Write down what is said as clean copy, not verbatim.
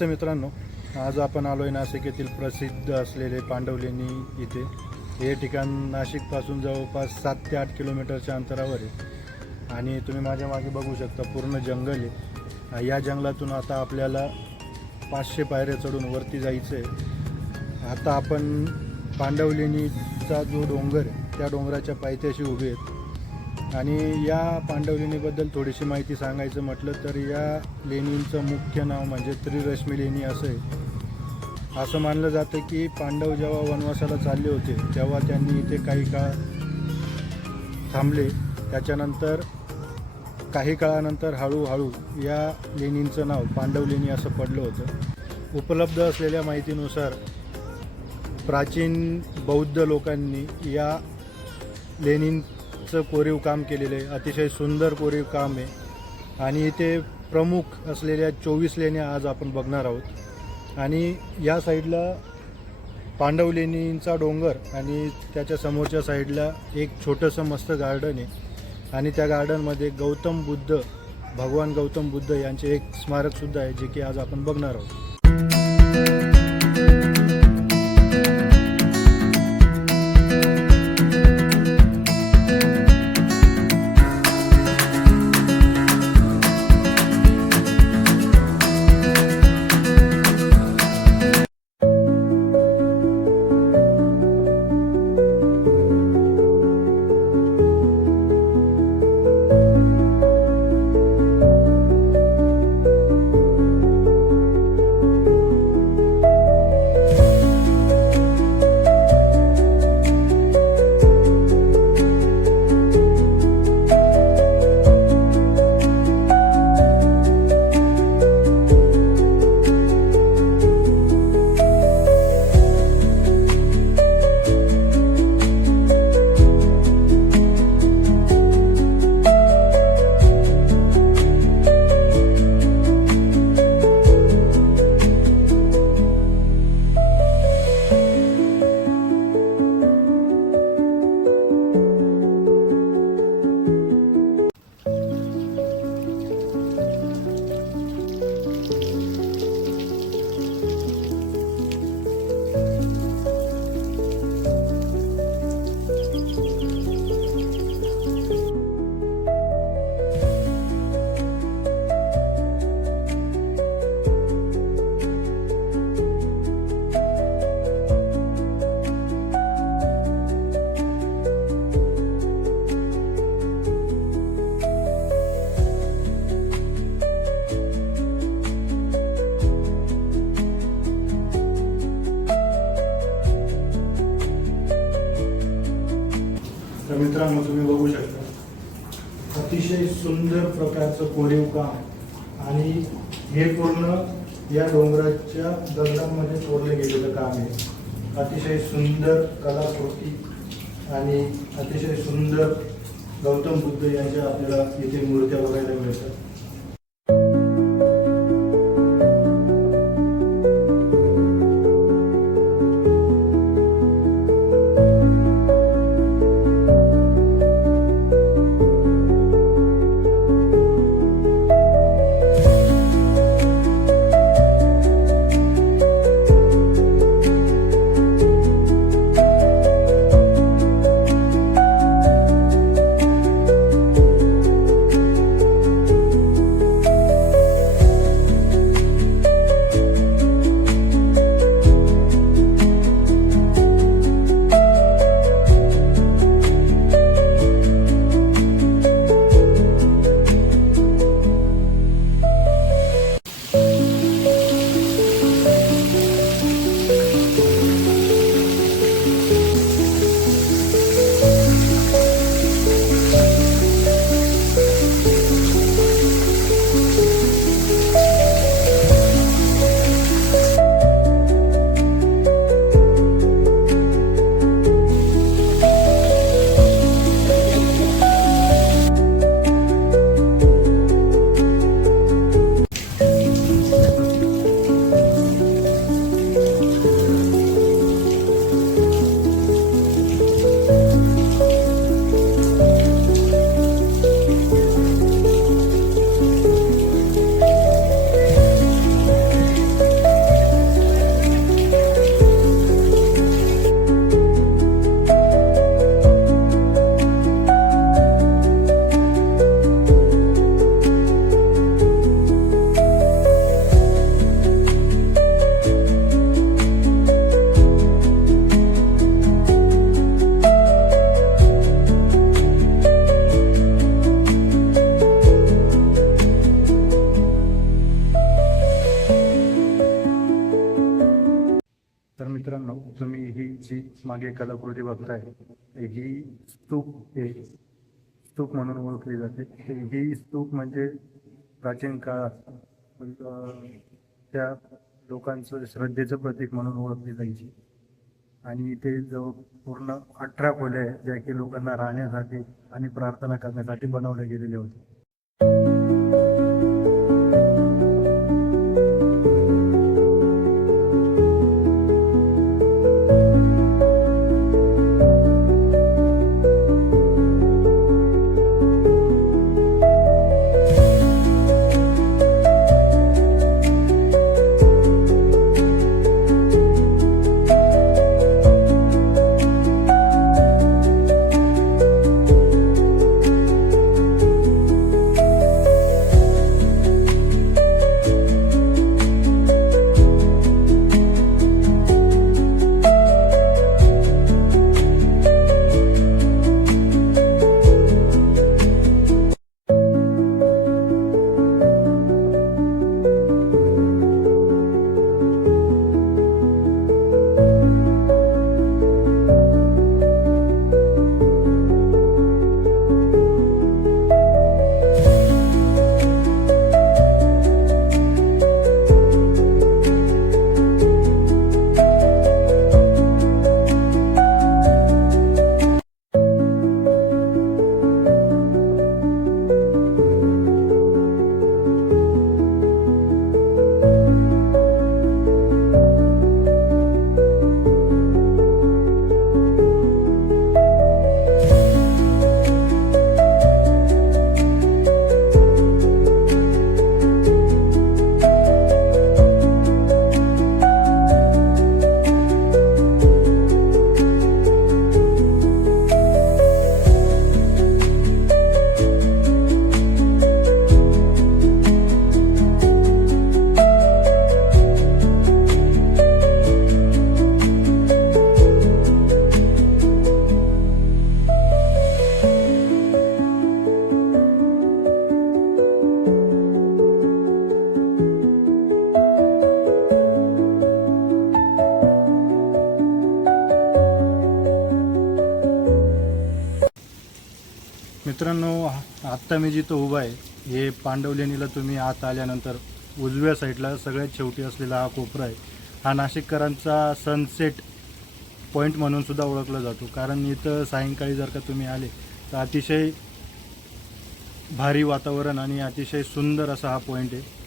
नमस्ते मित्रांनो, आज आपण आलो आहे नाशिक येथील प्रसिद्ध असलेले पांडवलेणी इथे. हे ठिकाण नाशिकपासून जवळपास 7 ते 8 किलोमीटरच्या अंतरावर आहे आणि तुम्ही माझ्या मागे बघू शकता पूर्ण जंगल आहे. या जंगलातून आता आपल्याला 500 पायऱ्या चढून वरती जायचं आहे. आता आपण पांडवलेणीचा जो डोंगर आहे त्या डोंगराच्या पायथ्याशी उभे आहेत आणि या पांडवलेणीबद्दल थोडीशी माहिती सांगायचं म्हटलं तर या लेणींचं मुख्य नाव म्हणजे त्रिरश्मी लेणी असं आहे. असं मानलं जातं की पांडव जेव्हा वनवासाला चालले होते तेव्हा त्यांनी इथे काही काळ थांबले. त्याच्यानंतर काही काळानंतर हळूहळू या लेणींचं नाव पांडवलेणी असं पडलं होतं. उपलब्ध असलेल्या माहितीनुसार प्राचीन बौद्ध लोकांनी या लेणींचं कोरीव काम केलेलं आहे. अतिशय सुंदर कोरीव काम आहे आणि इथे प्रमुख असलेल्या 24 लेण्या आज आपण बघणार आहोत. आणि या साईडला पांडवलेणींचा डोंगर आणि त्याच्या समोरच्या साईडला एक छोटंसं मस्त गार्डन आहे आणि त्या गार्डनमध्ये भगवान गौतम बुद्ध यांचे एक स्मारकसुद्धा आहे जे की आज आपण बघणार आहोत. तर मित्रांनो, तुम्ही बघू शकता अतिशय सुंदर प्रकारचं कोरीव काम आणि हे पूर्ण या डोंगराच्या दगडांमध्ये कोरले गेलेलं काम आहे. अतिशय सुंदर कलाकृती आणि अतिशय सुंदर गौतम बुद्ध यांच्या आपल्याला इथे मूर्त्या बघायला मिळतात. जी मागे कलाकृती बघताय ही स्तूप म्हणून ओळखली जाते. ही स्तूप म्हणजे प्राचीन काळात त्या लोकांचं श्रद्धेचं प्रतीक म्हणून ओळखली जायची. आणि इथे जवळ पूर्ण 18 खोल्या आहेत, ज्या की लोकांना राहण्यासाठी आणि प्रार्थना करण्यासाठी बनवल्या गेलेल्या होत्या. मित्रांनो, आत्ता मी जिथं उभा आहे हे पांडवलेणीला तुम्ही आत आल्यानंतर उजव्या साईडला सगळ्यात शेवटी असलेला हा कोपरा आहे. हा नाशिककरांचा सनसेट पॉईंट म्हणून सुद्धा ओळखला जातो, कारण इथं सायंकाळी जर का तुम्ही आले तर अतिशय भारी वातावरण आणि अतिशय सुंदर असा हा पॉईंट आहे.